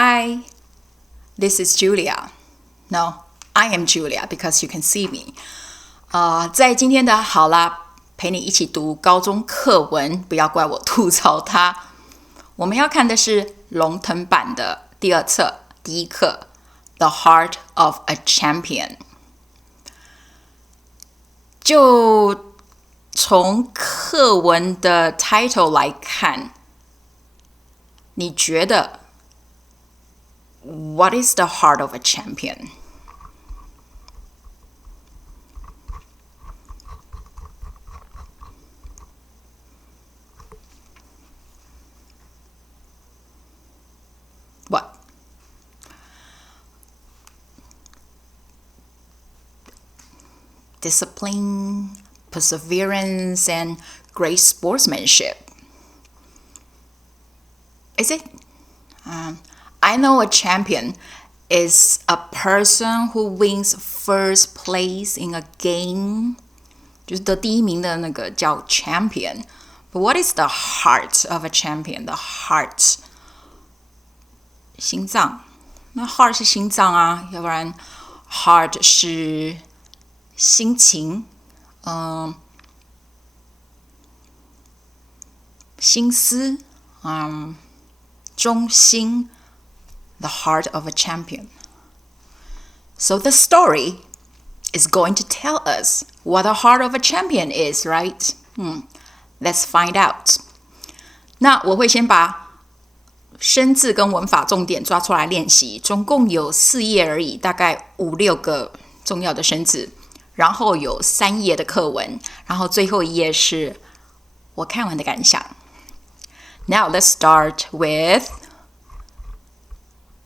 Hi, this is Julia. No, I am Julia because you can see me. 在今天的好啦，陪你一起读高中课文，不要怪我吐槽它。我们要看的是龙腾版的第2册第1课 The Heart of a Champion。就从课文的 title 来看，你觉得 What is the heart of a champion? What? Discipline, perseverance, and great sportsmanship. Is it? I know a champion is a person who wins first place in a game. 就是得第一名的那个叫 champion. But what is the heart of a champion? The heart. 心脏。那 heart 是心脏啊，要不然 heart 是心情，心思，中心。The heart of a champion. So the story is going to tell us what the heart of a champion is, right? Let's find out. 那我会先把生字跟文法重点抓出来练习，总共有4页而已，大概5-6个重要的生字，然后有3页的课文，然后最后1页是我看完的感想。Now let's start with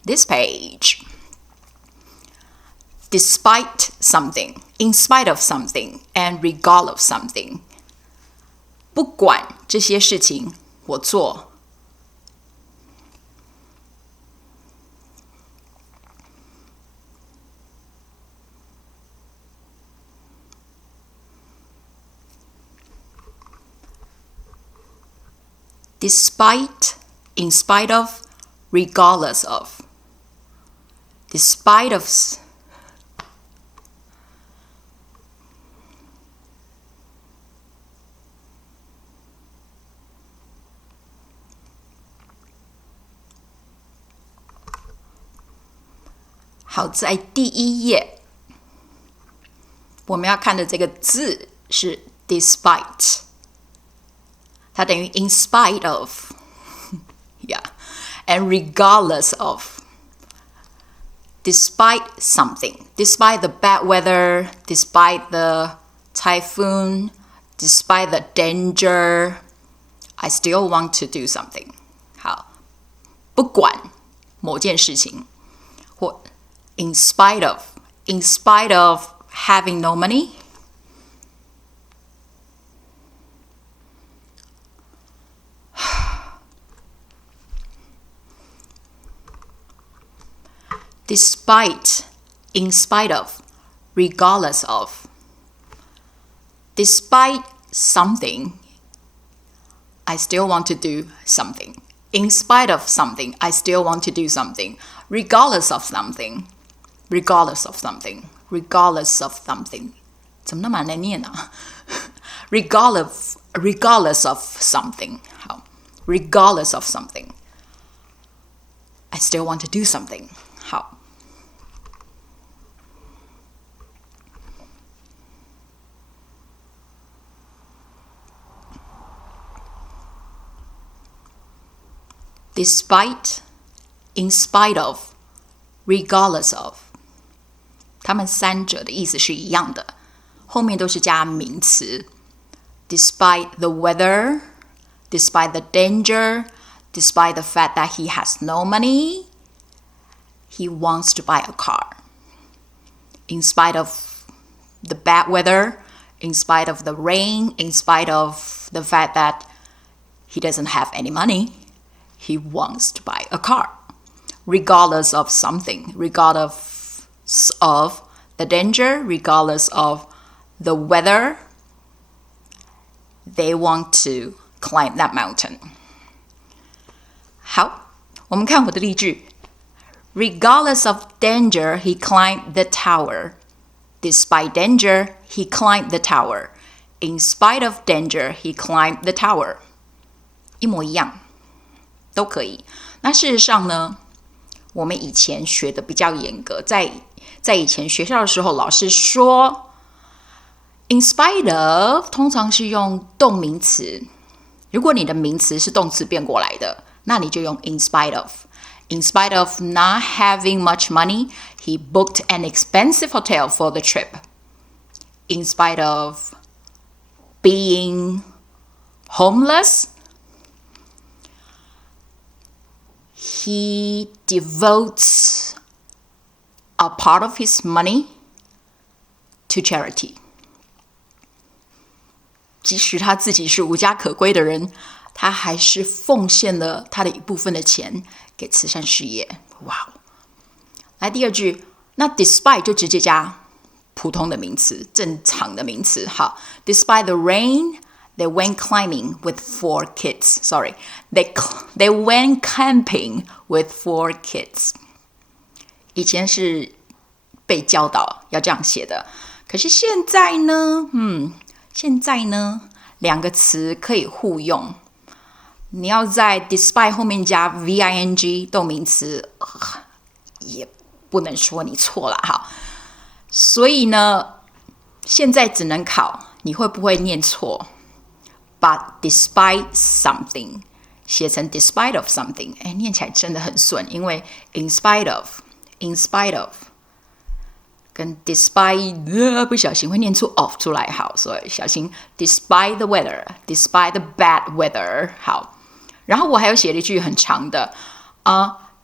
this page. Despite something, in spite of something, and regard of something. 不管这些事情我做。Despite, in spite of, regardless of.Despite of好，在第1页我们要看的这个字是 despite， 它等于 in spite of yeah, and regardless of.Despite something, despite the bad weather, despite the typhoon, despite the danger, I still want to do something. 好，不管某件事情，或 in spite of having no money, despite, in spite of, regardless of. Despite something, I still want to do something. In spite of something, I still want to do something. Regardless of something. Regardless of something. Regardless of something. 怎么那么难念啊？ regardless of something. 好 regardless of something. I still want to do something. 好。Despite, in spite of, regardless of. 它们3者的意思是一样的，后面都是加名词。Despite the weather, despite the danger, despite the fact that he has no money, he wants to buy a car. In spite of the bad weather, in spite of the rain, in spite of the fact that he doesn't have any money, he wants to buy a car. Regardless of something, regardless of the danger, regardless of the weather, they want to climb that mountain. 好，我们看我的例句。Regardless of danger, he climbed the tower. Despite danger, he climbed the tower. In spite of danger, he climbed the tower. 一模一样，都可以。那事实上呢，我们以前学的比较严格，在以前学校的时候，老师说 in spite of 通常是用动名词，如果你的名词是动词变过来的，那你就用 in spite of. In spite of not having much money, he booked an expensive hotel for the trip. In spite of being homeless, he devotes a part of his money to charity. 即使他自己是无家可归的人，他还是奉献了他的一部分的钱给慈善事业。哇！来第二句，那 despite 就直接加普通的名词，正常的名词。好 ，Despite the rain, they went climbing with 4 kids. Sorry, they went camping with 4 kids. 以前是被教导要这样写的，可是现在呢，两个词可以互用。你要在 despite 后面加 VING 动名词，也不能说你错了哈。所以呢，现在只能考你会不会念错，把 despite something 写成 despite of something， 念起来真的很顺，因为 in spite of 跟 despite 不小心会念出 of 出来，好，所以小心 despite the weather, despite the bad weather， 好。然后我还有写了一句很长的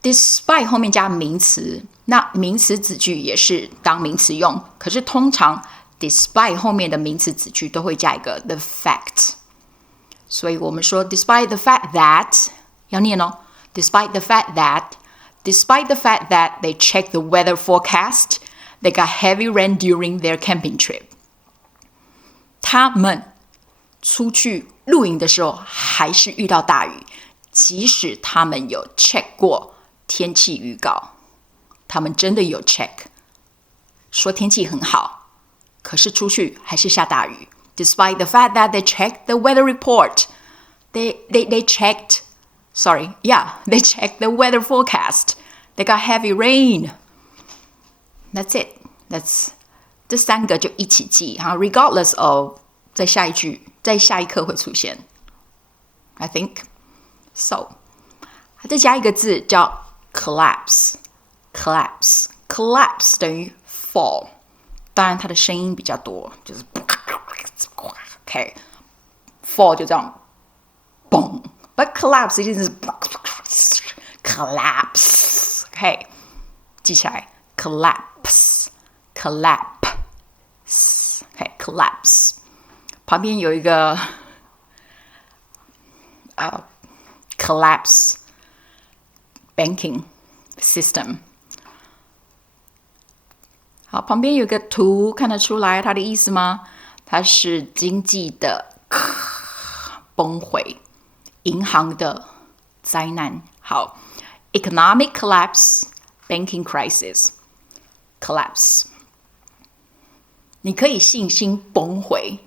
despite 后面加名词，那名词子句也是当名词用，可是通常 despite 后面的名词子句都会加一个 the fact， 所以我们说 despite the fact that 要念哦 despite the fact that they checked the weather forecast, they got heavy rain during their camping trip. 他们出去露营的时候还是遇到大雨，即使他们有 check 过天气预告，他们真的有 check 说天气很好，可是出去还是下大雨。 Despite the fact that they checked the weather report, they checked the weather forecast, they got heavy rain. That's it. That's 这三个就一起记哈 regardless of 在下一句在下一课会出现 I think so。 再加一个字叫 collapse 等于 fall， 当然它的声音比较多，就是 OK fall 就这样嘣 but collapse 一定是 collapse OK 记起来 collapse OK collapse 旁边有一个collapse banking system。 好，旁边有个图看得出来它的意思吗？它是经济的崩溃，银行的灾难。好 economic collapse, banking crisis, collapse。 你可以信心崩溃。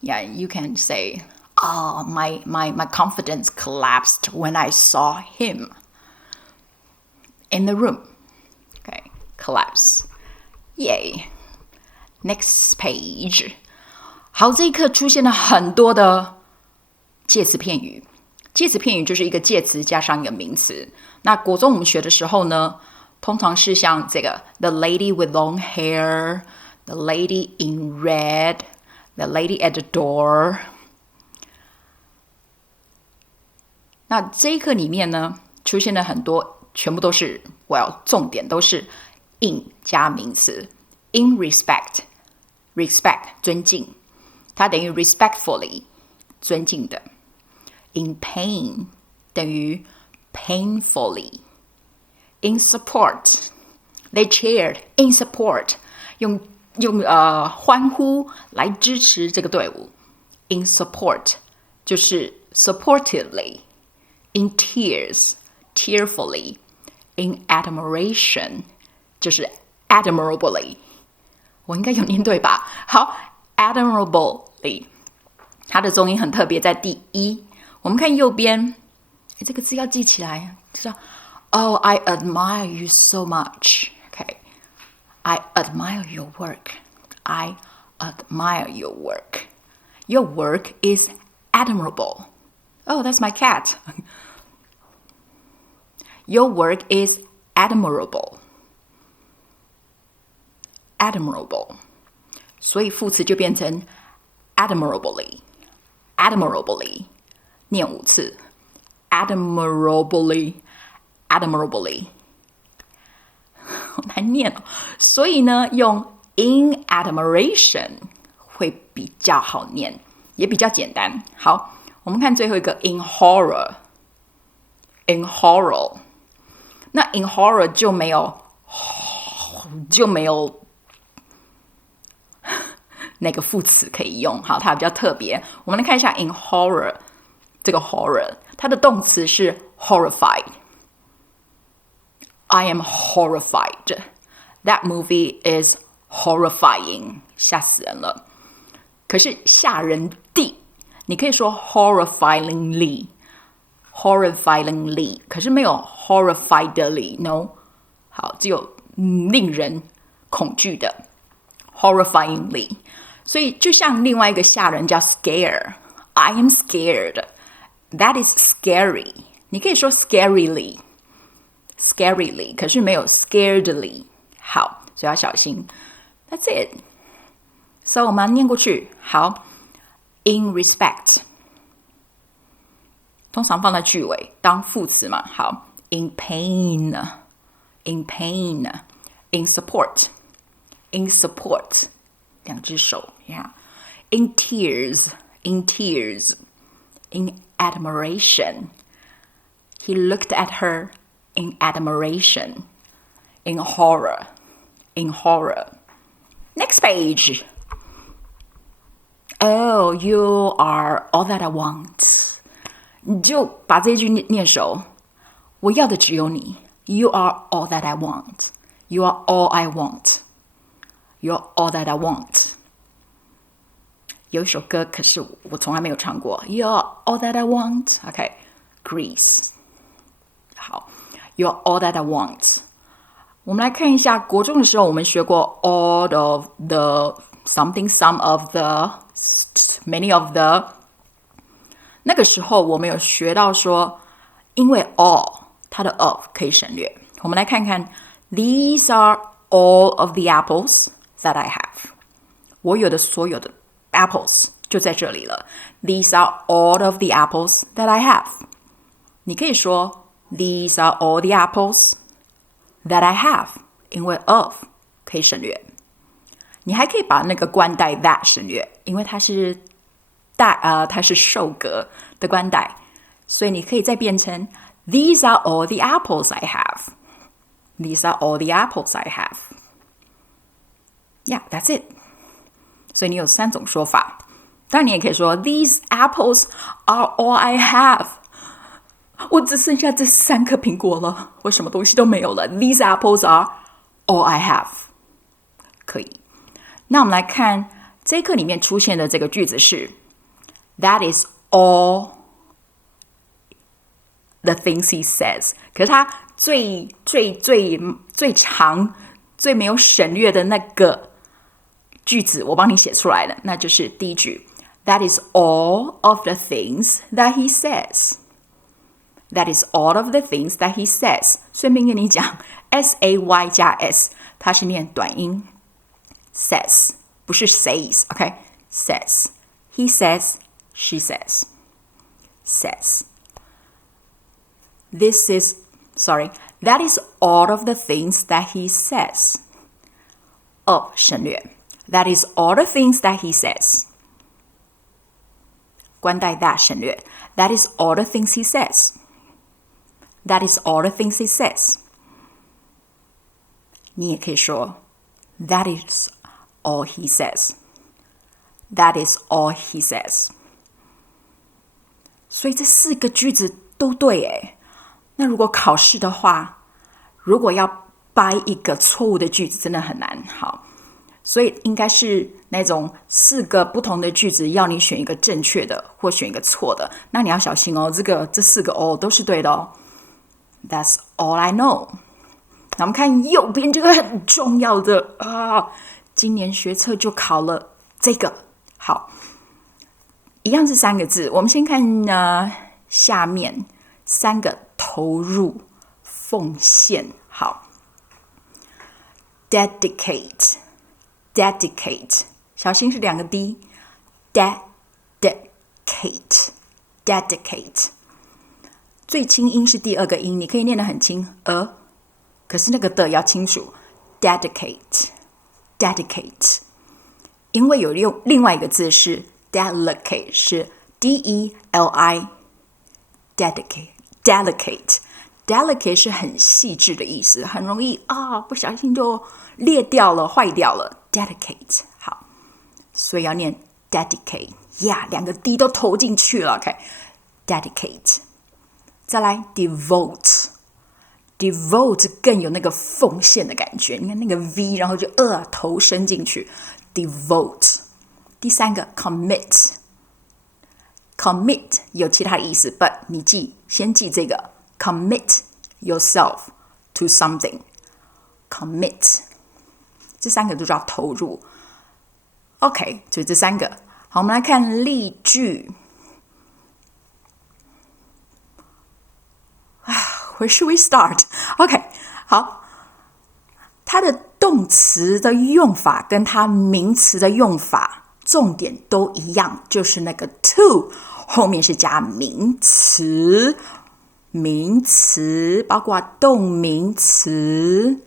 Yeah, you can say, my confidence collapsed when I saw him in the room. Okay, collapse. Yay. Next page. 好，这一课出现了很多的介词片语。介词片语就是一个介词加上一个名词。那国中我们学的时候呢，通常是像这个 the lady with long hair, the lady in red, the lady at the door。 那这一课里面呢，出现了很多，全部都是重点都是 in 加名词。 in respect 尊敬，它等于 respectfully 尊敬的。 in pain 等于 painfully。 in support they cheered in support 用欢呼来支持这个队伍。 in support 就是 supportively。 in tears tearfully in admiration 就是 admirably， 我应该有念对吧？好 admirably， 它的重音很特别，在第一。我们看右边，这个字要记起来，就是 Oh, I admire you so much. Okay, I admire your work. I admire your work. Your work is admirable. Oh, that's my cat. Your work is admirable. Admirable. 所以副词就变成 admirably. Admirably. 念5次 Admirably. Admirably. 好难念哦。所以呢，用 in admiration 会比较好念，也比较简单。好，我们看最后一个 in horror。in horror。那 in horror 就没有那个副词可以用，好，它比较特别。我们来看一下 in horror 这个 horror， 它的动词是 horrified。I am horrified. That movie is horrifying. 吓死人了。可是吓人的，你可以说 horrifyingly， 可是没有 horrifiedly no。 好，只有令人恐惧的 horrifyingly。 所以就像另外一个吓人叫 scare， I am scared. That is scary. 你可以说 scarily， 可是没有 scaredly。 好，所以要小心。 That's it. So 我们念过去。好， in respect 通常放在句尾当副词嘛。好， in pain, in support, 两只手 yeah. in tears, in admiration. He looked at her in admiration. In horror. Next page. Oh, you are all that I want. 你就把这一句念熟。我要的只有你。You are all that I want. You are all I want. You are all that I want. 有一首歌，可是我从来没有唱过。You are all that I want. Okay, Greece. 好 You are all that I want. 我们来看一下，国中的时候我们学过 all of the something, some of the, many of the。 那个时候我们有学到说，因为 all 它的 of 可以省略。我们来看看 These are all of the apples that I have. 我有的所有的 apples 就在这里了。 These are all of the apples that I have. 你可以说 These are all the apples that I have. 因为 of 可以省略。你还可以把那个冠带 that 省略，因为它是受格的冠带，所以你可以再变成 These are all the apples I have. These are all the apples I have. Yeah, that's it. 所以你有3种说法。当然你也可以说 These apples are all I have. 我只剩下这3颗苹果了，我什么东西都没有了。These apples are all I have. 可以。那我们来看这一课里面出现的这个句子是 That is all the things he says. 可是他最长最没有省略的那个句子我帮你写出来了，那就是第一句 That is all of the things that he says. That is all of the things that he says. 顺便跟你讲 S-A-Y 加 S 它是念短音 says 不是 says, okay? Says. He says, she says. Says. That is all of the things that he says. Of 省略 That is all the things that he says. 冠带 that 省略 That is all the things he says. That is all the things he says. 你也可以说 That is all he says. That is all he says. 所以这4个句子都对耶。那如果考试的话，如果要掰一个错误的句子真的很难。好，所以应该是那种4个不同的句子要你选一个正确的或选一个错的，那你要小心哦，这4个哦都是对的哦。That's all I know。 那我们看右边这个很重要的今年学测就考了这个。好，一样是3个字，我们先看下面3个投入奉献。好， dedicate， 小心是2个 d， dedicate， 最轻音是第2个音，你可以念得很轻，可是那个的要清楚， dedicate， 因为有另外一个字是 delicate， 是 D-E-L-I， delicate 是很细致的意思，很容易不小心就裂掉了坏掉了， dedicate。 好，所以要念 dedicate， 2个 D 都投进去了， OK， dedicate。 再来 devote 更有那个奉献的感觉，你看那个 V 然后就头伸进去， devote。 第3个 commit 有其他的意思 but 你先记这个 commit yourself to something， commit， 这3个都叫投入。 OK， 就这3个。好，我们来看例句。Where should we start? OK， 好，它的动词的用法跟它名词的用法重点都一样，就是那个 to 后面是加名词，包括动名词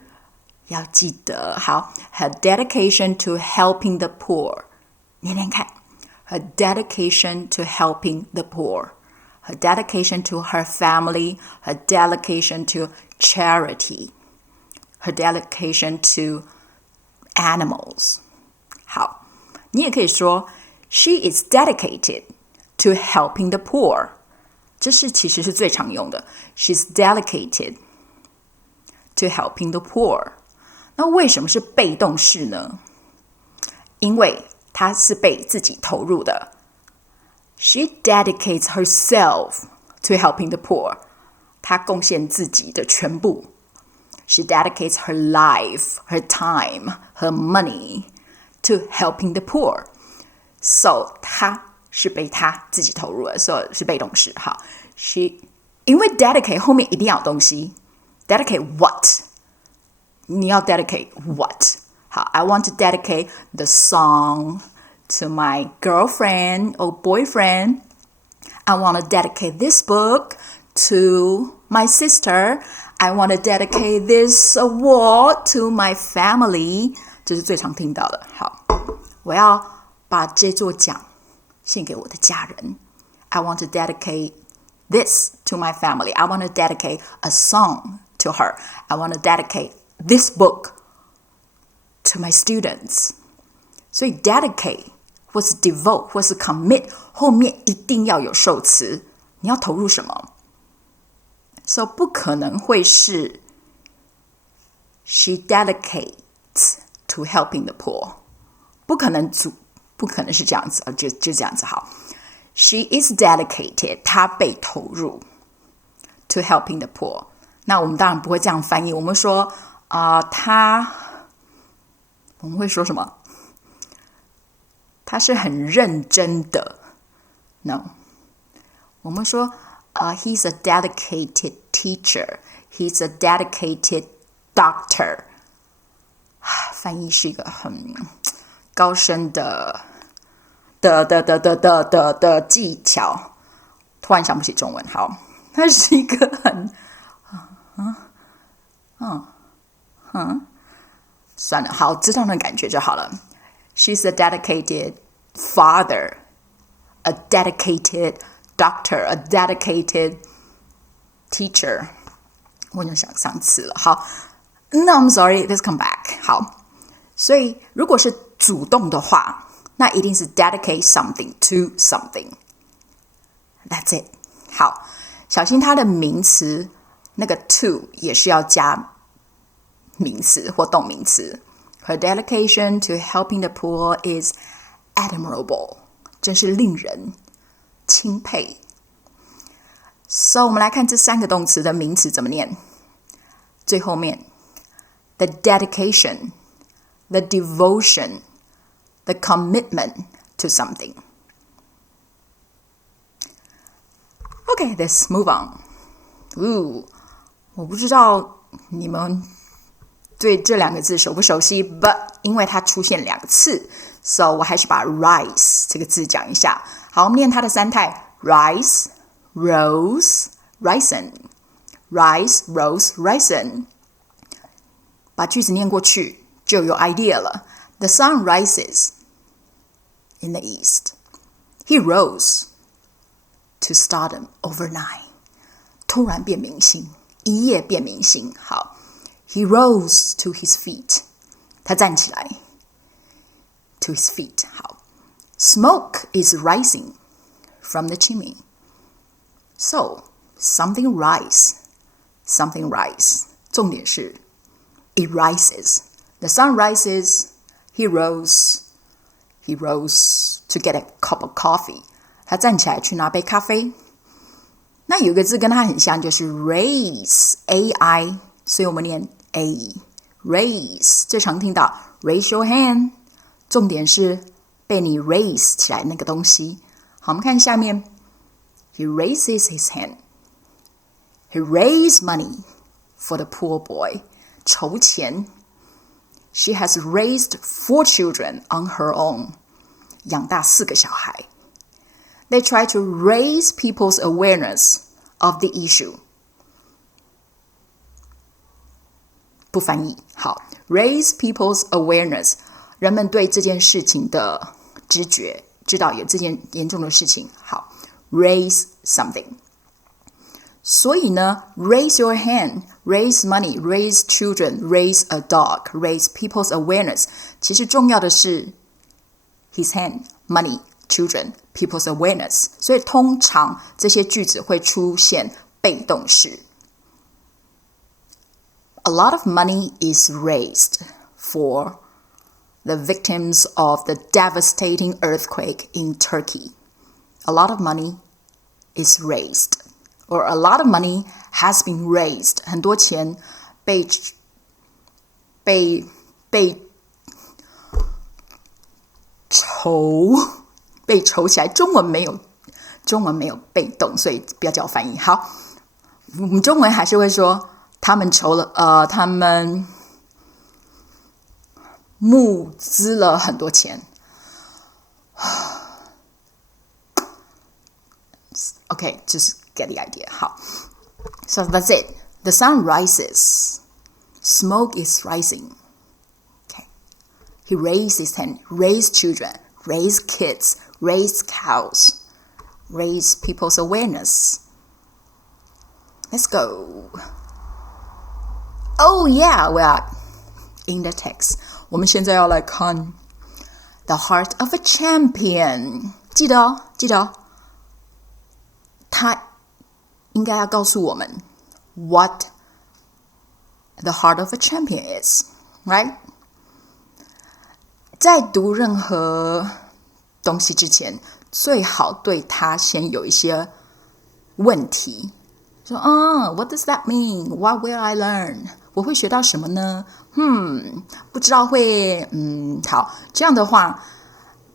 要记得。好， her dedication to helping the poor， 念看， her dedication to helping the poor， her dedication to her family， her dedication to charity， her dedication to animals。 好，你也可以说 she is dedicated to helping the poor， 这其实是最常用的， she's dedicated to helping the poor。 那为什么是被动式呢？因为它是被自己投入的， she dedicates herself to helping the poor， 她贡献自己的全部， she dedicates her life, her time, her money to helping the poor， so 她是被她自己投入的，所以是被动式。好， 因为 dedicate 后面一定要有东西， dedicate what？ 你要 dedicate what？ 好， I want to dedicate the song to my girlfriend or boyfriend. I want to dedicate this book to my sister. I want to dedicate this award to my family. 这是最常听到的。好，我要把这座奖献给我的家人。I want to dedicate this to my family. I want to dedicate a song to her. I want to dedicate this book to my students. 所以 dedicate 或是 devote 或是 commit 后面一定要有受词，你要投入什么？ So 不可能会是 she dedicates to helping the poor， 不可能是这样子，就这样子。好， she is dedicated， 她被投入 to helping the poor。 那我们当然不会这样翻译，我们说我们会说什么？他是很认真的。 No， 我们说he's a dedicated teacher. He's a dedicated doctor. 翻译是一个很高深的技巧，突然想不起中文。好，它是一个很算了，好，知道那感觉就好了。She's a dedicated father, a dedicated doctor, a dedicated teacher. 我就想上次了。好， No, I'm sorry, let's come back. 好，所以如果是主动的话，那一定是 dedicate something to something. That's it. 好，小心它的名词那个 to 也是要加名词或动名词。Her dedication to helping the poor is admirable. 真是令人钦佩。So 我们来看这3个动词的名词怎么念。最后面 the dedication, the devotion, the commitment to something. Okay, let's move on. 我不知道你们对这2个字熟不熟悉 but 因为它出现2次 so 我还是把 rise 这个字讲一下。好，我们念它的3态 rise, rose, raɪzn. Rise, rose, raɪzn. 把句子念过去就有 idea 了。The sun rises in the east. He rose to stardom overnight. 突然变明星，一夜变明星。好 He rose to his feet. 他站起来 to his feet. 好 Smoke is rising from the chimney. So, something rise. Something rise. 重点是 it rises. The sun rises. He rose. He rose to get a cup of coffee. 他站起来去拿杯咖啡。那有一个字跟它很像，就是 raise, A-I, 所以我们念 A, raise. 最常听到 raise your hand. 重点是被你 raise 起来那个东西。好，我们看下面 He raises his hand. He raised money for the poor boy. 筹钱。She has raised 4 children on her own. 养大4个小孩。They try to raise people's awareness of the issue. 不翻译。好 raise people's awareness. 人们对这件事情的知觉，知道有这件严重的事情。好 raise something. 所以呢 raise your hand, raise money, raise children, raise a dog, raise people's awareness. 其实重要的是 his hand, money, children, people's awareness. 所以通常这些句子会出现被动式。A lot of money is raised for the victims of the devastating earthquake in Turkey. A lot of money is raised. Or a lot of money has been raised. 很多钱被筹起来。中文没有被动，所以不要叫我翻译。好，我们中文还是会说他们他们募资了很多钱。OK， 就是 get the idea. 好 So that's it. The sun rises. Smoke is rising. Okay. He raised his hand. Raised children. Raised kids. Raised cows. Raise people's awareness. Let's go. Oh yeah, we are in the text. 我们现在要来看 The Heart of a Champion. 记得哦。他应该要告诉我们 what the heart of a champion is, right? 在读任何东西之前，最好对他先有一些问题。说what does that mean? What will I learn? 我会学到什么呢？不知道会好，这样的话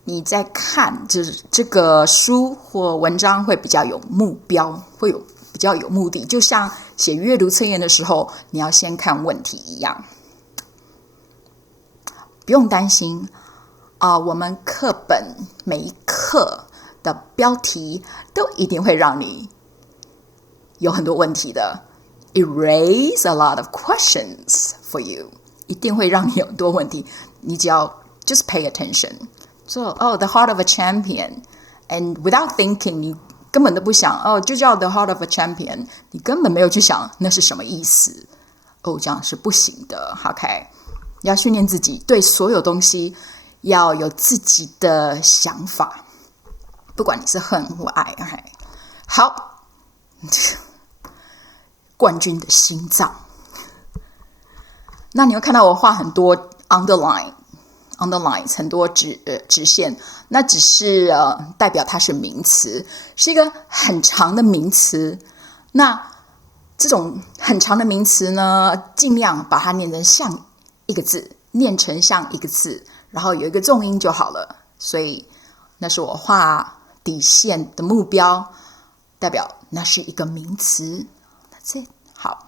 你在看这个书或文章会比较有目标，会比较有目的，就像写阅读测验的时候你要先看问题一样。不用担心我们课本每一课的标题都一定会让你有很多问题的。It raises a lot of questions for you. 一定会让你有很多问题，你只要 just pay attention.So, the heart of a champion. And without thinking, 你根本都不想就叫 the heart of a champion. 你根本没有去想那是什么意思。这样是不行的。OK， 要训练自己对所有东西要有自己的想法，不管你是恨或爱。OK， 好，冠军的心脏。那你会看到我画很多 underline 很多直线，那只是代表它是名词，是一个很长的名词。那这种很长的名词呢，尽量把它念成像一个字，然后有一个重音就好了。所以那是我画底线的目标，代表那是一个名词。That's it。好。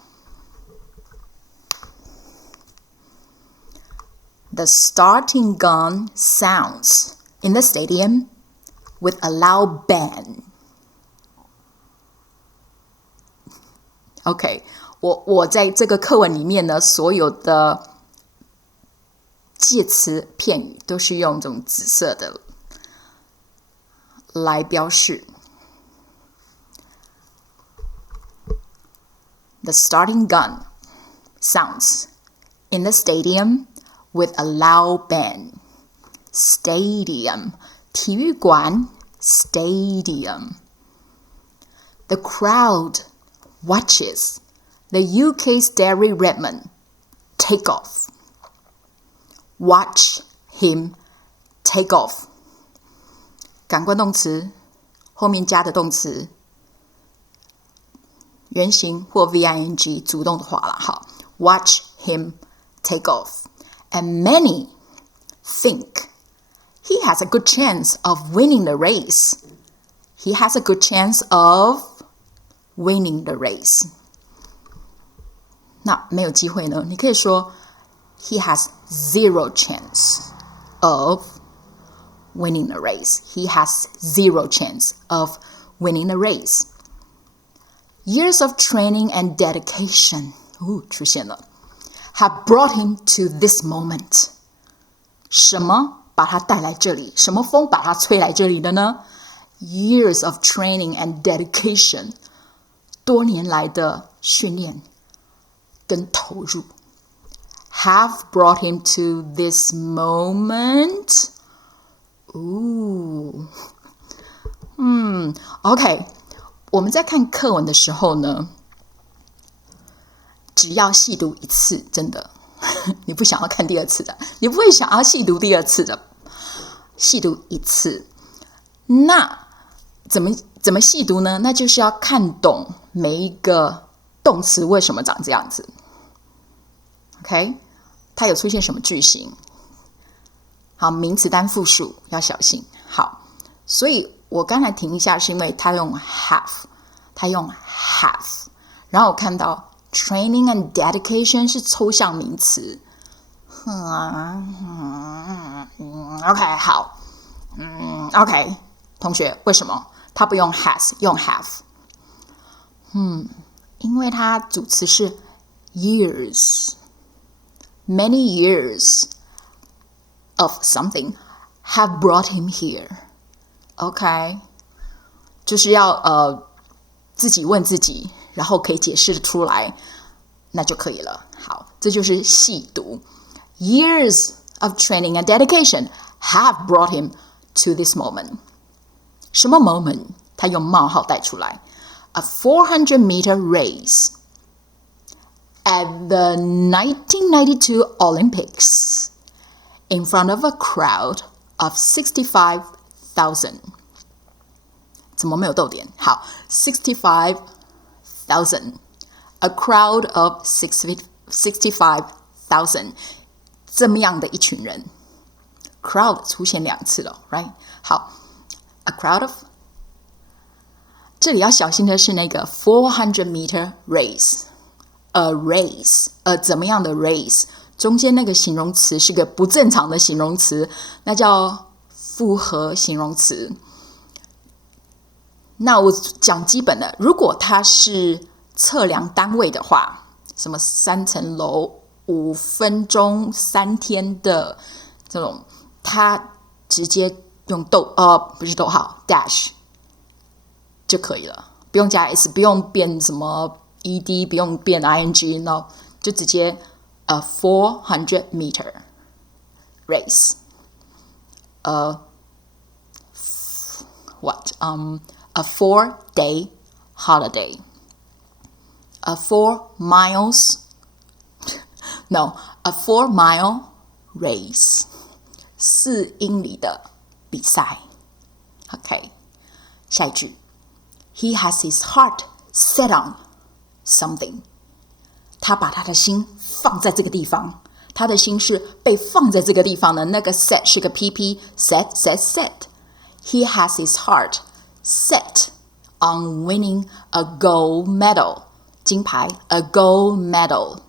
The starting gun sounds in the stadium with a loud bang. OK， 我在这个课文里面呢，所有的介词片语都是用这种紫色的来标示。The starting gun sounds in the stadium with a loud bang. Stadium, 体育馆 stadium. The crowd watches the UK's ‑rɪzn take off. Watch him take off. 感官动词后面加的动词原形或 VING 主动的话了。好 Watch him take off. And many think he has a good chance of winning the race. He has a good chance of winning the race. 那没有机会呢？你可以说 He has zero chance of winning the race. He has zero chance of winning the race. Years of training and dedication 出现了 have brought him to this moment. 什么把他带来这里？什么风把他吹来这里的呢？ Years of training and dedication. 多年来的训练跟投入 have brought him to this moment. OK， 我们在看课文的时候呢，只要细读一次，真的你不想要看第二次的，你不会想要细读第二次的，细读一次。那怎么细读呢？那就是要看懂每一个动词为什么长这样子。OK， 它有出现什么句型？好，名词单复数要小心。好，所以我刚才停一下，是因为它用 have， 然后我看到 training and dedication 是抽象名词。OK， 好，OK， 同学，为什么他不用 has， 用 have？因为它主词是 years， many years of something have brought him here. OK， 就是要自己问自己，然后可以解释出来，那就可以了。好，这就是细读。Years of training and dedication have brought him to this moment. 什么 moment？ 他用冒号带出来。A 400-meter race at the 1992 Olympics in front of a crowd of 65,000. 怎么没有逗点？好 65,000 A crowd of 65,000 这么样的一群人 crowd 出现2次了 right？ 好 A crowd of 这里要小心的是那个 400-meter race A race 怎么样的 race 中间那个形容词是个不正常的形容词，那叫复合形容词。那我讲基本的，如果它是测量单位的话，什么3层楼5分钟3天的这种，它直接用不是逗号 dash 就可以了，不用加 s， 不用变什么 ed， 不用变 ing， no， 就直接a 400-meter race. A 4-day holiday. A 4 miles. No, A 4-mile race. 4英里的比赛。OK， 下一句。He has his heart set on something. 他把他的心放在这个地方。他的心是被放在这个地方的，那个 set 是个 PP set. He has his heart set on winning a gold medal. 金牌 a gold medal.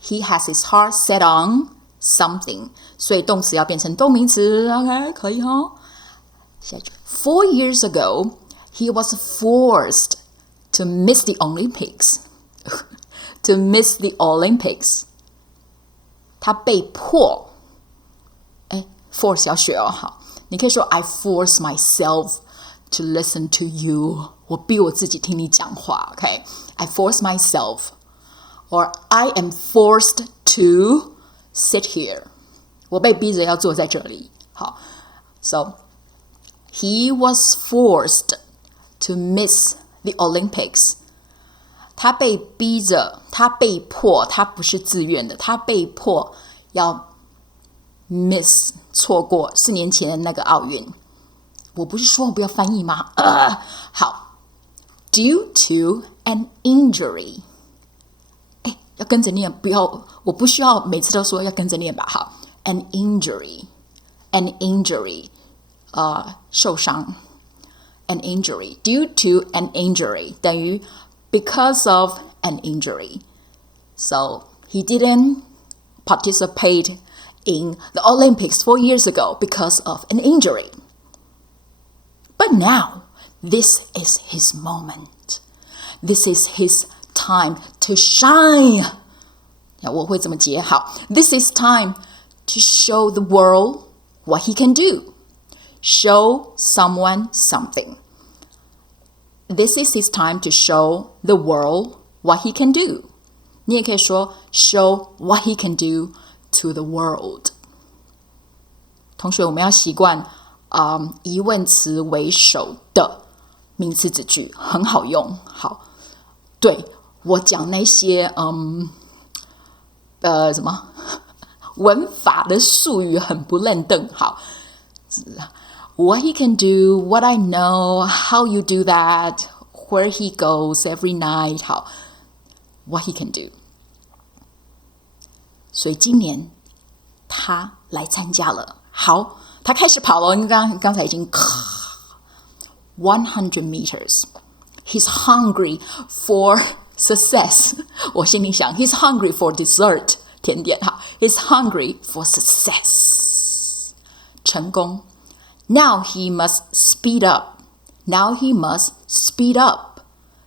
He has his heart set on something. 所以动词要变成动名词 OK 可以齁。下一句 4 years ago, he was forced to miss the Olympics. To miss the Olympics. 他被迫force 要学哦，好，你可以说 I force myself to listen to you. 我逼我自己听你讲话 OK I force myself. Or I am forced to sit here. 我被逼着要坐在这里。好 So he was forced to miss the Olympics. 他被逼着，他被迫，他不是自愿的，他被迫要 miss 错过4年前的那个奥运。我不是说我不要翻译吗？好 ，due to an injury。要跟着念，不要，我不需要每次都说要跟着念吧。好 ，an injury， 受伤 ，an injury due to an injury 等于 because of an injury. So he didn't participate in the Olympics 4 years ago because of an injury. But now, this is his moment. This is his time to shine. 我会怎么接？好 This is time to show the world what he can do. Show someone something. This is his time to show the world what he can do. 你也可以说 show what he can do to the world. 同学，我们要习惯疑问词为首的名词子句，很好用。好，对，我讲那些什么文法的术语很不认凳。好 What he can do, what I know, how you do that, where he goes every night. 好 What he can do. 所以今年他来参加了。好，他开始跑了，因为刚才已经100 meters. He's hungry for success. 我心里想 He's hungry for dessert. 甜点哈 He's hungry for success. 成功。Now he must speed up. Now he must speed up.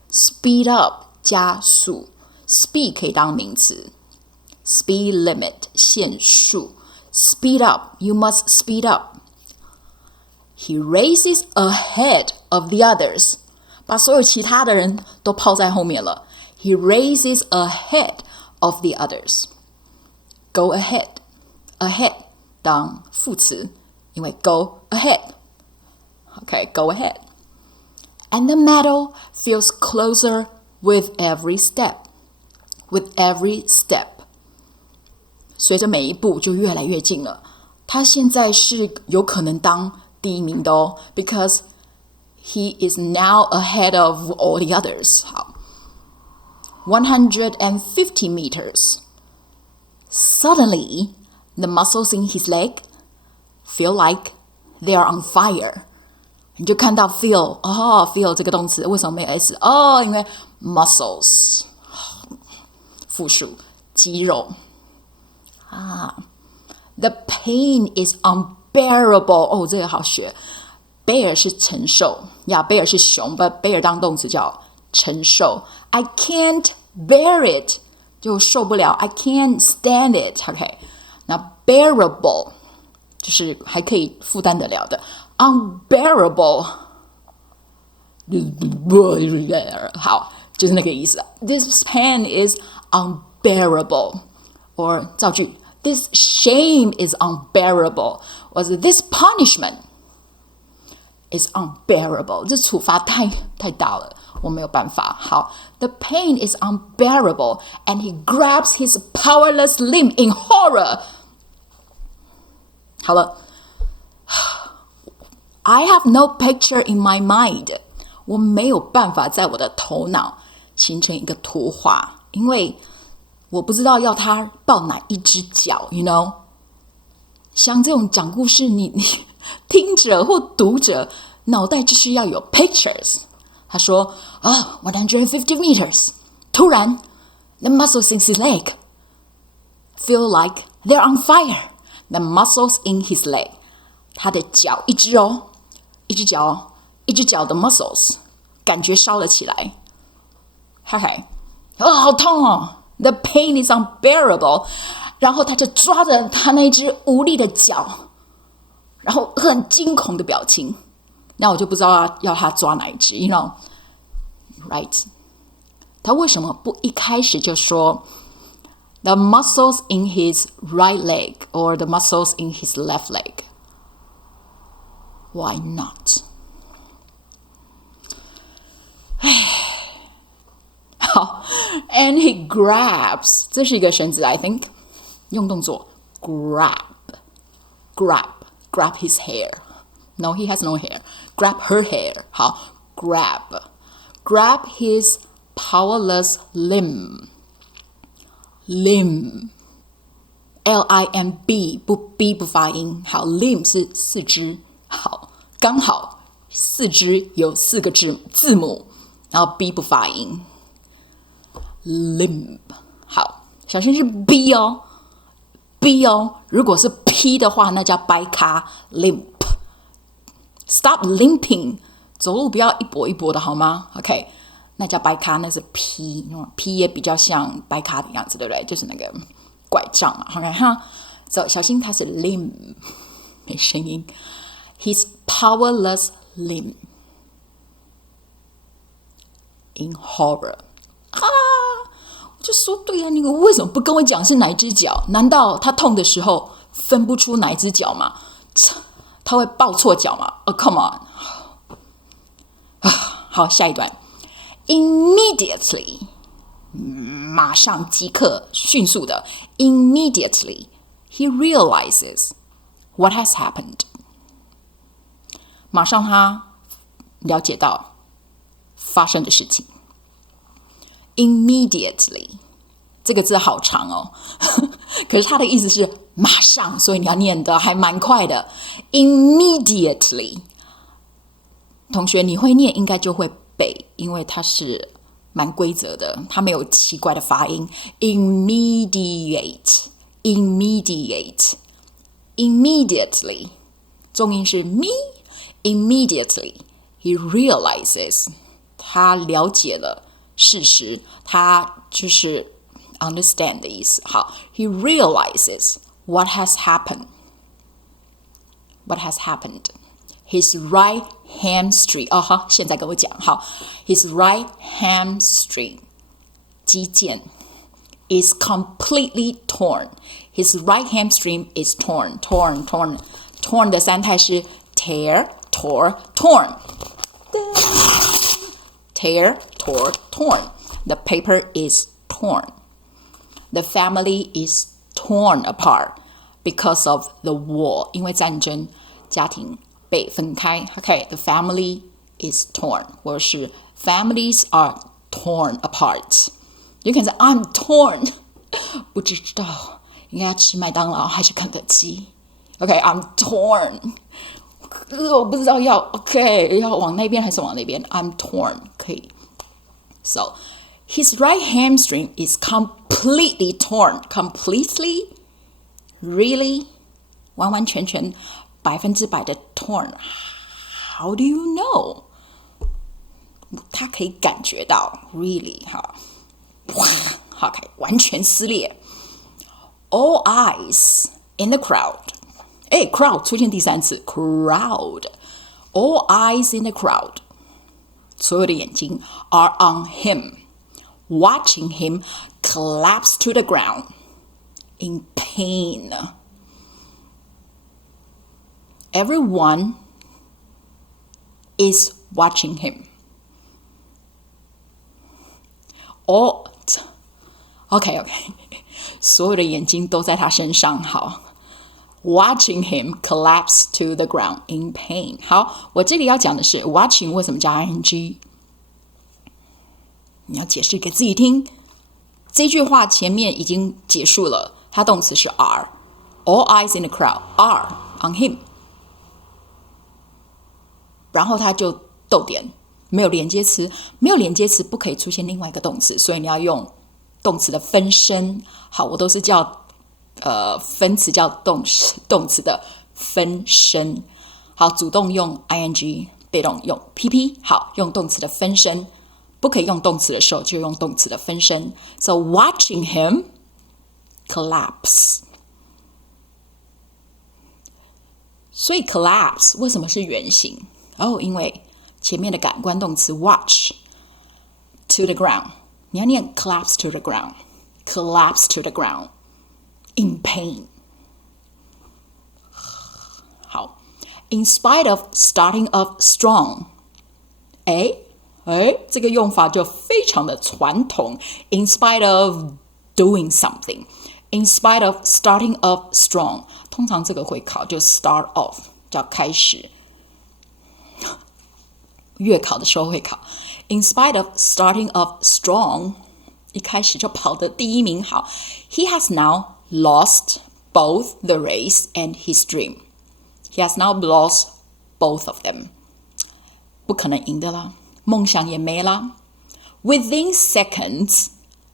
Speed up 加速 Speed 可以当名词 Speed limit 限速 Speed up. You must speed up. He races ahead of the others. 把所有其他的人都抛在后面了 He races ahead of the others. Go ahead. Ahead 当副词因为 go ahead. Okay, go ahead. And the medal feels closer with every step. With every step. 随着每一步就越来越近了。他现在是有可能当第一名的哦 because he is now ahead of all the others. 好 150 meters. Suddenly, the muscles in his leg feel like they are on fire. 你就看到 feel, feel 这个动词为什么没有 s? 因为 muscles 复数肌肉The pain is unbearable. 这个好学 Bear 是承受Bear 是熊 but Bear 当动词叫承受 I can't bear it 就受不了 I can't stand it OK 那 bearable 就是还可以负担得了的 unbearable 好就是那个意思 This pain is unbearable or 造句 This shame is unbearable or this punishment is unbearable 这处罚太大了我没有办法。好 ，The pain is unbearable, and he grabs his powerless limb in horror. 好了 ，I have no picture in my mind. 我没有办法在我的头脑形成一个图画，因为我不知道要他抱哪一只脚 ，you know。像这种讲故事，你听者或读者脑袋就是要有 pictures。他说150 meters， 突然 the muscles in his leg feel like they're on fire. The muscles in his leg， 他的脚一只脚的 muscles 感觉烧了起来。好痛哦 ！The pain is unbearable。然后他就抓着他那只无力的脚，然后很惊恐的表情。那我就不知道要他抓哪一只 ，you know， right？ 他为什么不一开始就说 the muscles in his right leg or the muscles in his left leg? Why not? 好 ，and he grabs， 这是一个生字 ，I think。用动作 grab his hair. No, he has no hair. Grab her hair. 好 grab his powerless limb. L-I-M-B 不 B 不发音。好 limb 是四肢。好，刚好四肢有四个字母，然后 B 不发音。limb 好，小心是 B 哦。B 哦，如果是 P 的话，那叫掰咖 limp. Stop limping， 走路不要一跛一跛的好吗 ？OK， 那叫掰咖，那是 P 也比较像掰咖的样子，对不对？就是那个拐杖嘛。OK 哈，走，小心它是 limb， 没声音。His powerless limb in horror。我就说对啊，你为什么不跟我讲是哪一只脚？难道他痛的时候分不出哪一只脚吗？他会抱错脚吗？Come on！ 好，下一段 ，immediately， 马上即刻迅速的 ，immediately he realizes what has happened。马上他了解到发生的事情。Immediately 这个字好长哦，可是它的意思是马上，所以你要念的还蛮快的。Immediately， 同学你会念应该就会背，因为它是蛮规则的，它没有奇怪的发音。Immediately， 重音是 me。Immediately he realizes， 他了解了事实，他就是 understand 的意思。好 ，he realizes what has happened. What has happened? His right hamstring. 好，现在跟我讲。好 ，his right hamstring 肌腱 is completely torn. His right hamstring is torn. Torn 的三态是 tear, tore, torn.Tear, tore, torn. The paper is torn. The family is torn apart because of the war. 因为战争，家庭被分开。Okay, the family is torn. 或者是 families are torn apart. You can say, I'm torn. 不知道应该要吃麦当劳还是肯德基。Okay, I'm torn.我不知道要 OK 要往那边还是往那边 I'm torn 可以 So his right hamstring is completely torn. Completely? Really? 完完全全100%的 torn. How do you know? 他可以感觉到 Really 好 OK 完全撕裂 All eyes in the crowd.crowd 出现第三次 crowd all eyes in the crowd 所有的眼睛 are on him watching him collapse to the ground in pain everyone is watching him OK， 所有的眼睛都在他身上。好 ，watching him collapse to the ground in pain。好，我这里要讲的是 watching 为什么加 ing？ 你要解释给自己听。这句话前面已经结束了，它动词是 are。All eyes in the crowd are on him。然后他就逗点，没有连接词，没有连接词不可以出现另外一个动词，所以你要用动词的分身。好，我都是叫分词叫动词的分身。好，主动用 ing， 被动用 pp。好，用动词的分身，不可以用动词的时候就用动词的分身。So watching him collapse。所以 collapse 为什么是原形？因为前面的感官动词 watch to the ground， 你要念 collapse to the ground， collapse to the ground in pain。 好 in spite of starting off strong， 这个用法就非常的传统。 in spite of doing something， in spite of starting off strong， 通常这个会考就 start off 叫开始，月考的时候会考。 In spite of starting off strong， 一开始就跑得第一名。好 He has now lost both the race and his dream. He has now lost both of them. 不可能赢的啦，梦想也没啦。 Within seconds，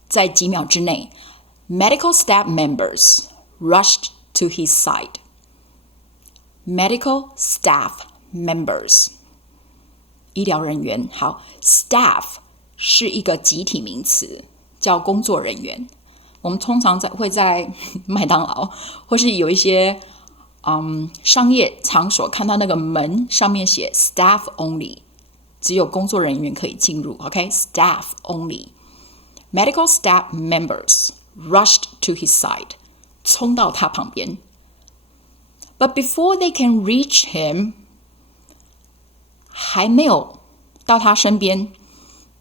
在几秒之内， medical staff members rushed to his side. Medical staff members，医疗人员。好 staff 是一个集体名词，叫工作人员。我们通常会在麦当劳或是有一些商业场所看到那个门上面写 staff only， 只有工作人员可以进入。 OK， staff only。 Medical staff members rushed to his side， 冲到他旁边。 But before they can reach him，还没有到他身边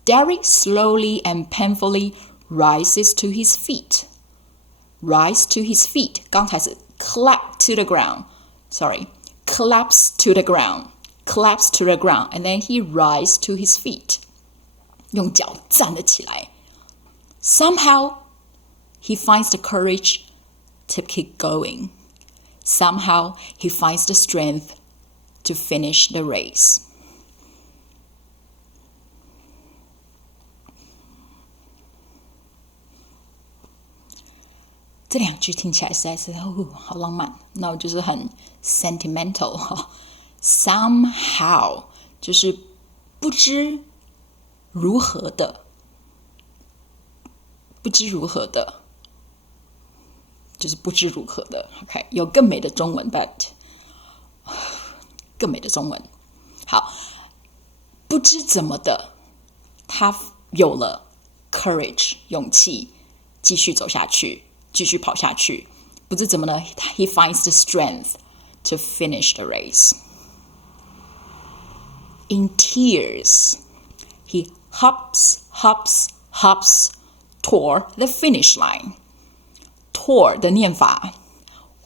Derek slowly and painfully rises to his feet. Rise to his feet， 刚才是 collapse to the ground. Collapse to the ground. Collapse to the ground. And then he rises to his feet. 用脚站了起来。 Somehow he finds the courage to keep going. Somehow he finds the strength to finish the race. 这两句听起来实在是好浪漫，那就是很 sentimental。 Somehow 就是不知如何的，不知如何的，就是不知如何的。 OK， 有更美的中文 but 更美的中文。好，不知怎么的，他有了 courage 勇气，继续走下去，继续跑下去。不知怎么呢 He finds the strength to finish the race. In tears, he hops toward the finish line. Toward 的念法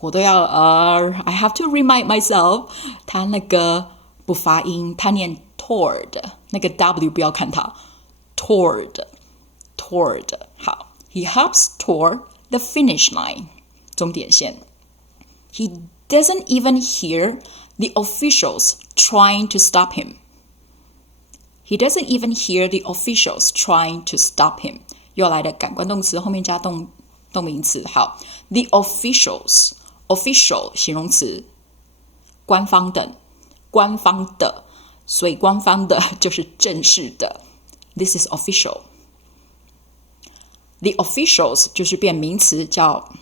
我都要I have to remind myself， 他那个不发音，他念 toward， 那个 W 不要看它 toward。 好 He hops toward the finish line， 终点线。 He doesn't even hear the officials trying to stop him. He doesn't even hear the officials trying to stop him. 又来的感官动词后面加动名词。好 The officials， official 形容词，官方的，所以官方的就是正式的。 This is official。 The officials 就是变名词，叫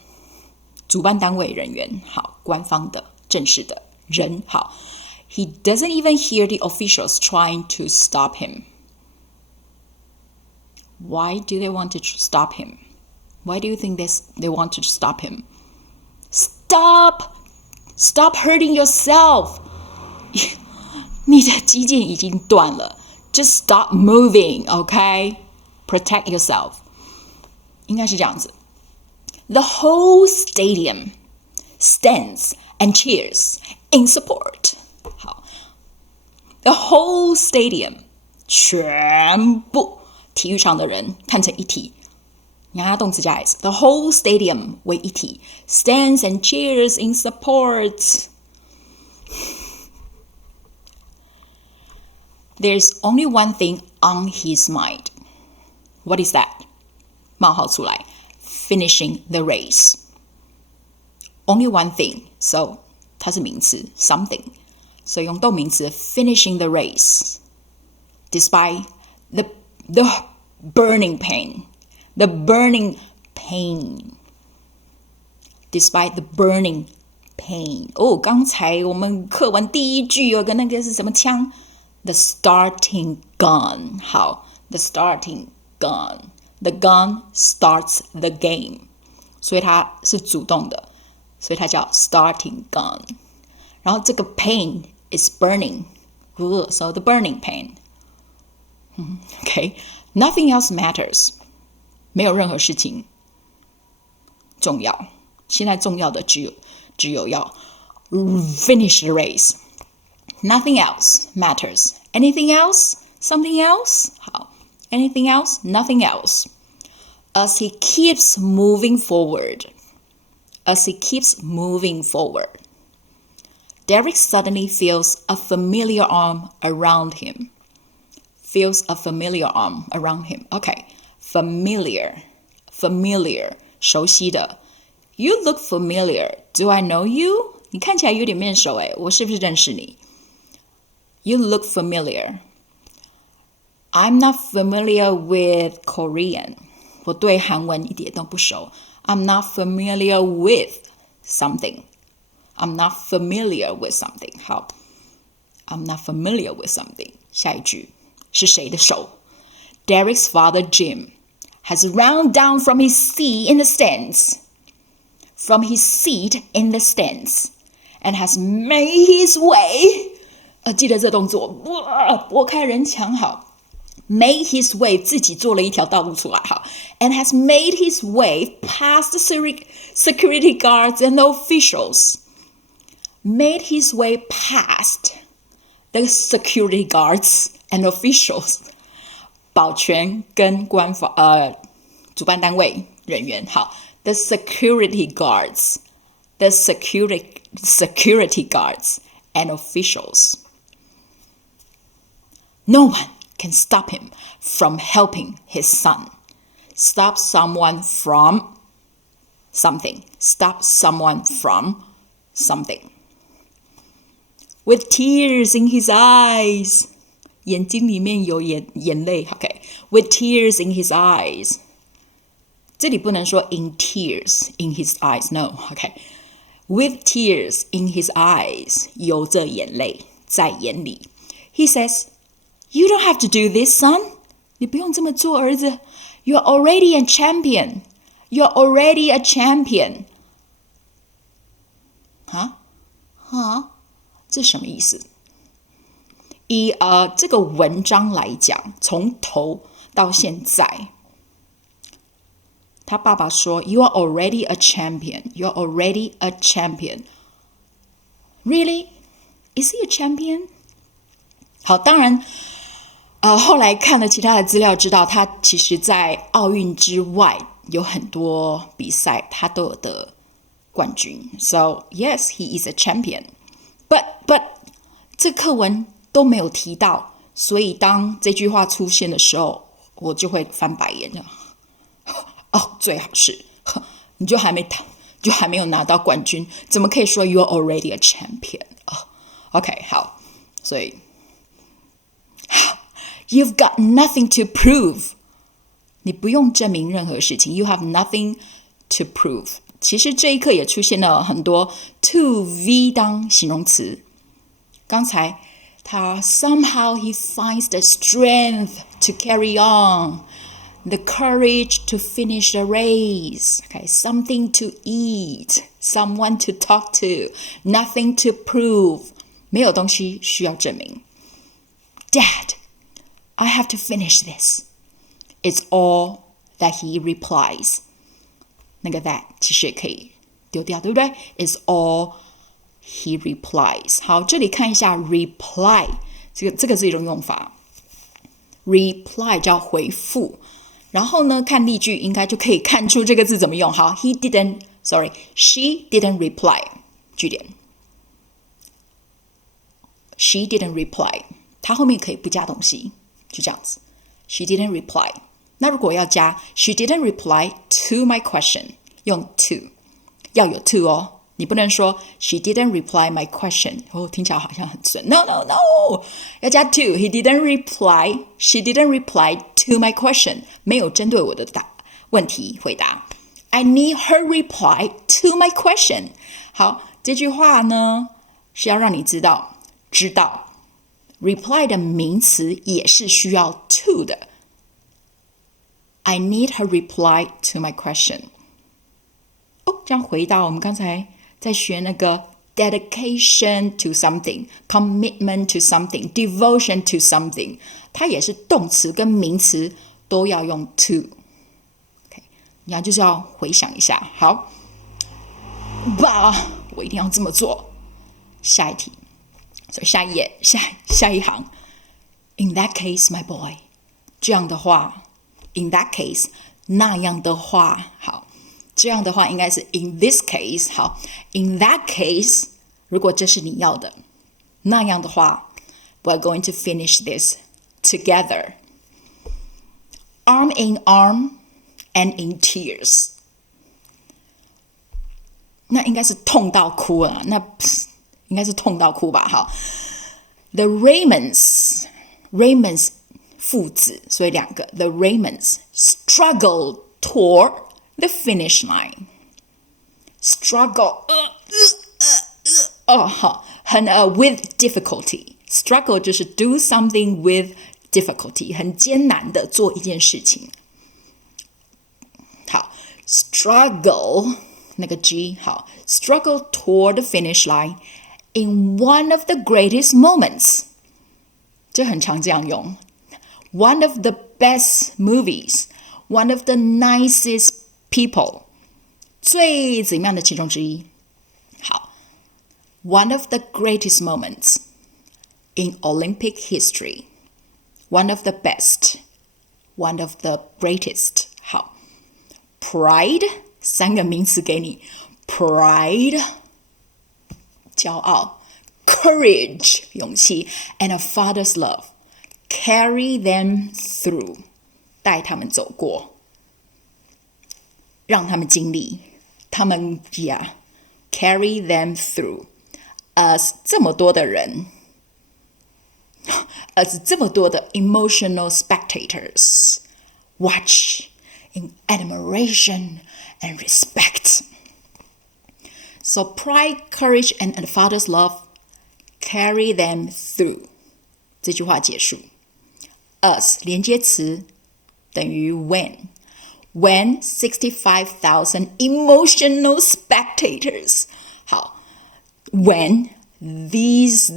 主办单位人员。好，官方的正式的人。好 He doesn't even hear the officials trying to stop him. Why do they want to stop him? Why do you think they want to stop him? Stop hurting yourself. 你的肌腱已经断了。Just stop moving, okay? protect yourself. 应该是这样子。The whole stadium stands and cheers in support. 好 ，The whole stadium 全部体育场的人看成一体。你看它动词加 s， the whole stadium 为一体 ，stands and cheers in support. There's only one thing on his mind. What is that? 冒号出来 ，finishing the race. Only one thing, so 它是名词 something, 所以用动名词 finishing the race. Despite the burning pain. The burning pain. Despite the burning pain. 哦，刚才我们课文第一句有个那个是什么枪 ？The starting gun. 好 ，the starting gun. The gun starts the game. 所以它是主动的，所以它叫 starting gun. 然后这个 pain is burning. So the burning pain. Okay. Nothing else matters. 没有任何事情重要，现在重要的只有要 finish the race. Nothing else matters. Anything else? Something else? 好 Anything else? Nothing else. As he keeps moving forward. As he keeps moving forward. Derek suddenly feels a familiar arm around him. Feels a familiar arm around him. Okay.Familiar, 熟悉的 You look familiar. Do I know you? 你看起来有点面熟诶，我是不是认识你 You look familiar. I'm not familiar with Korean. 我对韩文一点都不熟 I'm not familiar with something. I'm not familiar with something. 好 I'm not familiar with something. 下一句是谁的手 Derek's father Jim has run down from his seat in the stands. From his seat in the stands. And has made his way. 记得这动作拨开人墙好 Made his way 自己做了一条道路出来好 And has made his way past the security guards and officials. Made his way past the security guards and officials. 保全跟主办单位人员好 The security guards and officials. No one can stop him from helping his son. Stop someone from something. Stop someone from something. With tears in his eyes. 眼睛里面有眼泪 OK With tears in his eyes 这里不能说 in tears in his eyes No OK With tears in his eyes 有着眼泪在眼里 He says You don't have to do this son 你不用这么做儿子 You're already a champion You're already a champion 这什么意思以这个文章来讲从头到现在他爸爸说 You are already a champion You are already a champion Really? Is he a champion? 好当然后来看了其他的资料知道他其实在奥运之外有很多比赛他都有得冠军 So yes, he is a champion But 这课文都没有提到所以当这句话出现的时候我就会翻白眼最好是你就还没有拿到冠军怎么可以说 You're already a champion OK 好所以You've got nothing to prove 你不用证明任何事情 You have nothing to prove 其实这一课也出现了很多 to V 当形容词刚才他 somehow he finds the strength to carry on the courage to finish the race okay, something to eat someone to talk to nothing to prove 没有东西需要证明 Dad, I have to finish this It's all that he replies. 那个 that 其实也可以丢掉，对不对？ It's all he replies. 好，这里看一下 reply， 这个是一种用法。reply 叫回复，然后呢，看例句应该就可以看出这个字怎么用。好 she didn't reply， 句点。She didn't reply， 它后面可以不加东西，就这样子。She didn't reply。那如果要加 She didn't reply to my question， 用 to， 要有 to 哦，你不能说 She didn't reply my question， 听起来好像很顺。No， 要加 to。 She didn't reply to my question， 没有针对我的问题回答。I need her reply to my question。 好，这句话呢是要让你知道 reply 的名词也是需要 to 的。I need her reply to my question。 这样回到我们刚才在学那个 dedication to something， commitment to something， devotion to something， 它也是动词跟名词都要用 to。 你要就是要回想一下。好，我一定要这么做。下一题，所以下一页，下一行。In that case, my boy， 这样的话 ，in that case， 那样的话，好，这样的话应该是 in this case， 好 ，in that case， 如果这是你要的，那样的话 ，we're going to finish this together, arm in arm and in tears。那应该是痛到哭了，那应该是痛到哭吧？好 ，The Raymond's 父子，所以两个 The Raymond's struggled toward the finish line. Struggle 好，很with difficulty. Struggle 就是 do something with difficulty， 很艰难的做一件事情。好 ，struggle 那个 G 好 ，struggle toward the finish line in one of the greatest moments， 这很常这样用。One of the best movies, one of the nicest people， 最怎么样的其中之一。好 ，one of the greatest moments in Olympic history, one of the best, one of the greatest。好 ，pride 三个名词给你 ，pride 骄傲 ，courage 勇气 ，and a father's love。Carry them through， 带他们走过，让他们经历，他们carry them through。As 这么多的人 ，as 这么多的 emotional spectators watch in admiration and respect. So pride, courage, and a father's love carry them through. 这句话结束。As 连接词等于 when 65,000 emotional spectators。好 when this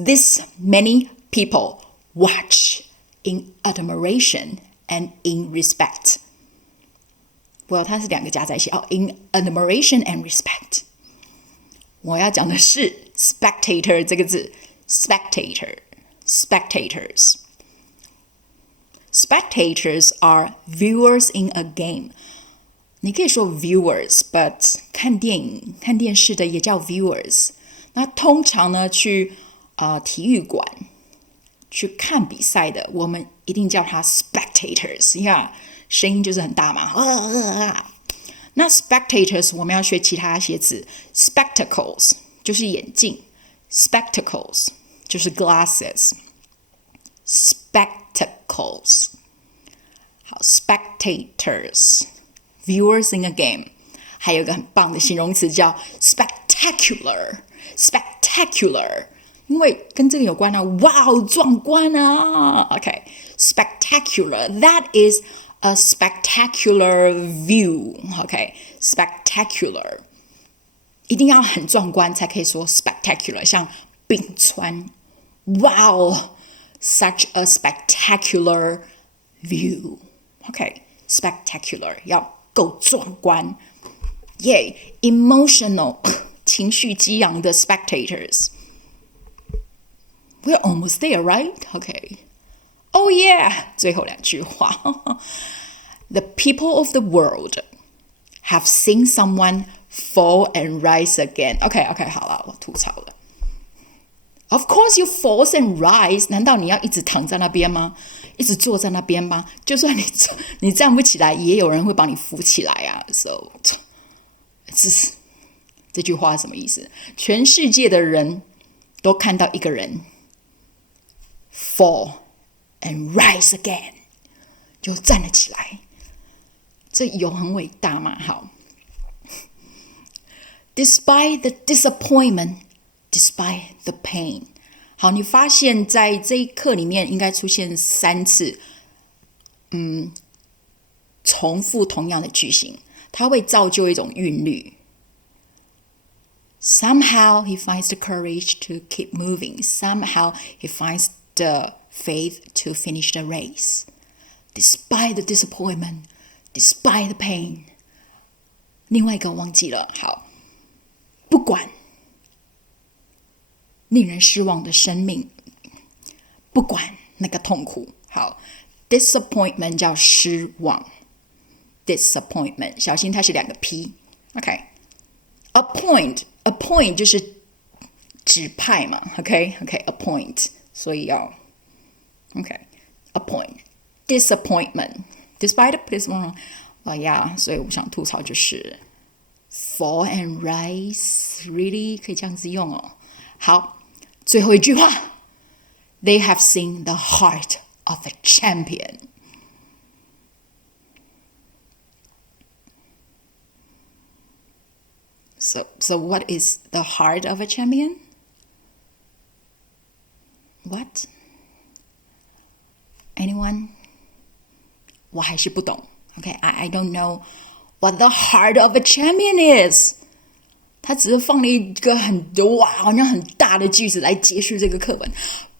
many people watch in admiration and in respect。它是两个加在一起in admiration and respect。我要讲的是 spectator 这个字 spectators。Spectators are viewers in a game。 你可以说 viewers， but 看电影、看电视的也叫 viewers。 那通常呢，去体育馆去看比赛的，我们一定叫它 spectators， 你看声音就是很大嘛。那 spectators 我们要学其他些词 ，spectacles 就是眼镜 ，spectacles 就是 glasses。Spectacles， 好 ，spectators， viewers in a game， 还有一个很棒的形容词叫 spectacular， 因为跟这个有关啊，哇哦，壮观啊 ，OK，spectacular，that is a spectacular view， OK，spectacular， 一定要很壮观才可以说 spectacular， 像冰川，哇哦。Such a spectacular view. Okay, spectacular 要够壮观。emotional 情绪激昂的 spectators. We're almost there, right? Okay. Oh yeah! 最后两句话。The people of the world have seen someone fall and rise again. Okay, 好了，我吐槽了。Of course you fall and rise. 难道你要一直躺在那边吗？一直坐在那边吗？就算你站不起来，也有人会帮你扶起来啊。So, 这句话是什么意思？全世界的人都看到一个人 fall and rise again， 就站了起来。这有很伟大吗？好。Despite the disappointment.Despite the pain. 好，你发现在这一课里面应该出现3次重复同样的句型，它会造就一种韵律。Somehow he finds the courage to keep moving. Somehow he finds the faith to finish the race. Despite the disappointment, despite the pain. 另外一个忘记了，好，不管令人失望的生命，不管那个痛苦。好 disappointment 叫失望 disappointment 小心它是2个 P。 OK appoint 就是指派嘛。 OK appoint 所以要 OK appoint disappointment despite the disappointment yeah 所以我想吐槽就是 fall and rise really 可以这样子用哦。好，最后一句话 They have seen the heart of a champion. So what is the heart of a champion? What? Anyone? 我还是不懂。Okay, I don't know what the heart of a champion is. 他只是放了一个好像很大的句子来结束这个课文。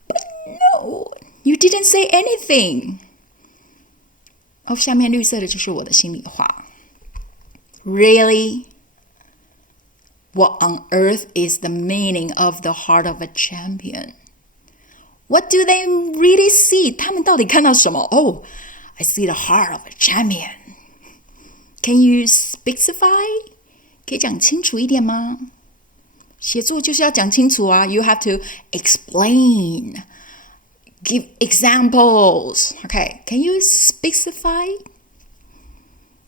But no, you didn't say anything. 下面绿色的就是我的心里话。Really? What on earth is the meaning of the heart of a champion? What do they really see? 他们到底看到什么？ I see the heart of a champion. Can you specify?可以讲清楚一点吗？写作就是要讲清楚啊。You have to explain, give examples. Okay, can you specify?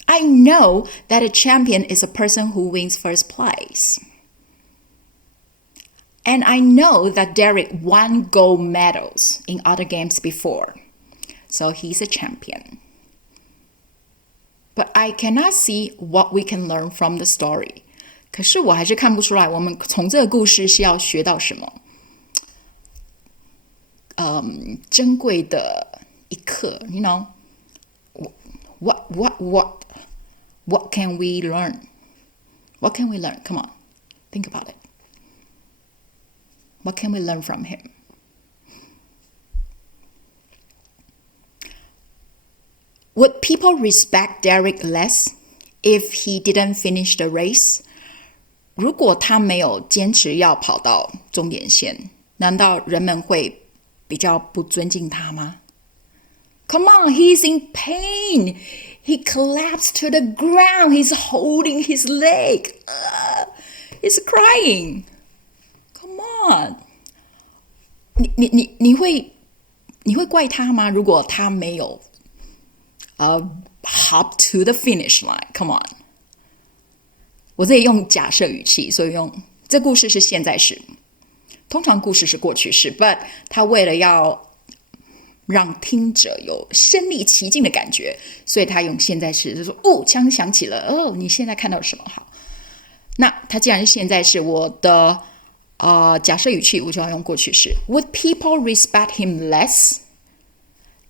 I know that a champion is a person who wins first place. And I know that Derek won gold medals in other games before. So he's a champion.But I cannot see what we can learn from the story. 可是我还是看不出来我们从这个故事是要学到什么珍贵的一课 You know What can we learn? What can we learn? Come on, think about it. What can we learn from him?Would people respect Derek less if he didn't finish the race? 如果他没有坚持要跑到终点线，难道人们会比较不尊敬他吗？ Come on, he's in pain. He collapsed to the ground. He's holding his leg. He's crying. Come on. 你会怪他吗？如果他没有hop to the finish line. Come on. 我这里用假设语气，所以用这故事是现在时。通常故事是过去式 but 他为了要让听者有身临其境的感觉，所以他用现在式，就说枪响起了，你现在看到什么？好，那他既然是现在式，我的假设语气我就要用过去式。Would people respect him less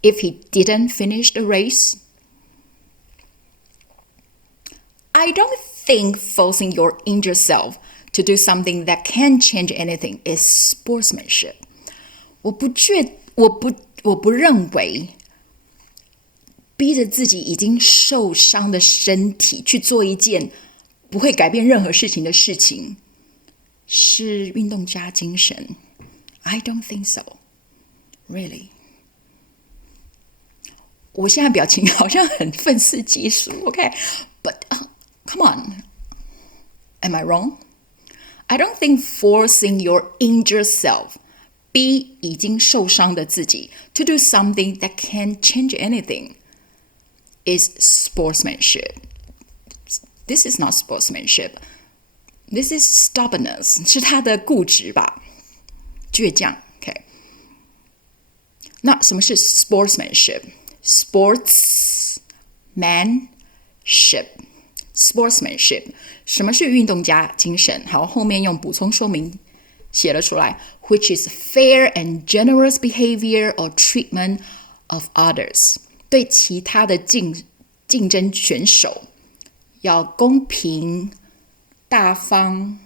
if he didn't finish the race? I don't think forcing your injured self to do something that can't change anything is sportsmanship. 我不认为逼着自己已经受伤的身体去做一件不会改变任何事情的事情，是运动家精神？ I don't think so. Really. 我现在表情好像很愤世嫉俗 OK But come on, am I wrong? I don't think forcing your injured self, 逼已经受伤的自己 to do something that can't change anything is sportsmanship. This is not sportsmanship. This is stubbornness. 是他的固执吧，倔强 OK。 那什么是 sportsmanship? Sportsmanship. 什么是运动家精神？好，后面用补充说明写了出来 which is fair and generous behavior or treatment of others. 对其他的竞争选手要公平大方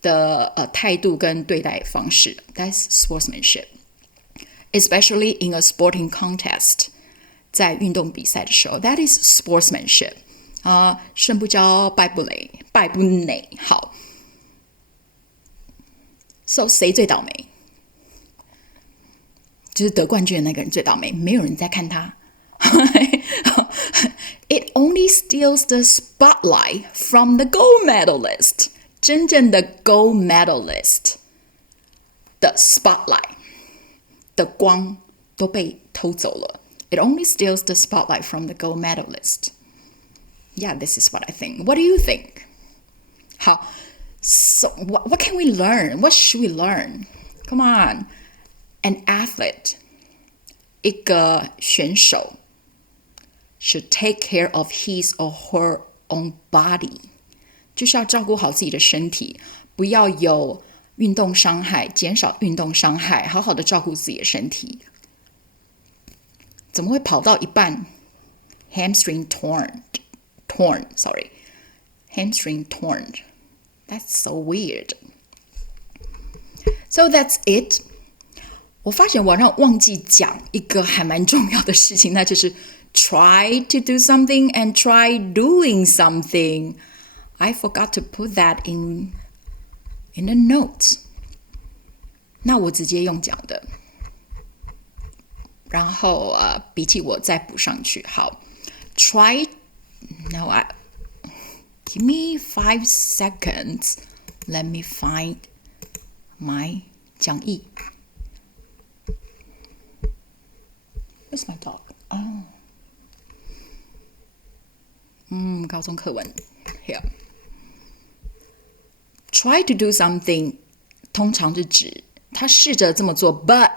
的态度跟对待方式 That's sportsmanship. Especially in a sporting contest. 在运动比赛的时候 That is sportsmanship. 胜不骄败不馁。好， So 谁最倒霉？就是得冠军的那个人最倒霉，没有人在看他。It only steals the spotlight from the gold medalist. 真正的 gold medalist 的 spotlight 的光都被偷走了。It only steals the spotlight from the gold medalist. Yeah, this is what I think. What do you think? 好。So what can we learn? What should we learn? Come on. An athlete, 一个选手 should take care of his or her own body. 就是要照顾好自己的身体，不要有运动伤害，减少运动伤害，好好的照顾自己的身体。怎么会跑到一半 hamstring torn, hamstring torn.That's so weird. So that's it. 我发现我忘记讲一个还蛮重要的事情，那就是 try to do something and try doing something. I forgot to put that in the notes. 那我直接用讲的，然后笔记我再补上去。好 ，try. No, Give me 5 seconds. Let me find my 讲义。Where's my dog? 高中课文 Here. Try to do something 通常是指他试着这么做 but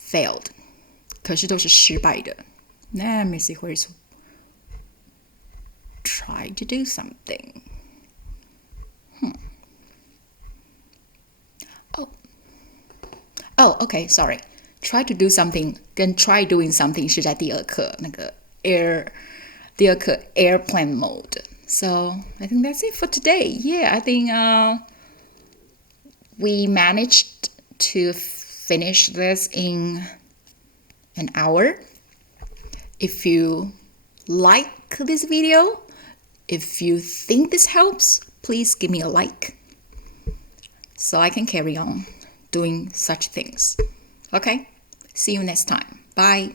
failed. 可是都是失败的。Let me see where is try to do something. Oh, okay, sorry. Try to do something 跟 try doing something 是在第二课那个第二课 airplane mode. So I think that's it for today. Yeah, I think we managed to finish this in an hour. If you like this video, if you think this helps, please give me a like so I can carry on doing such things. Okay, see you next time. Bye.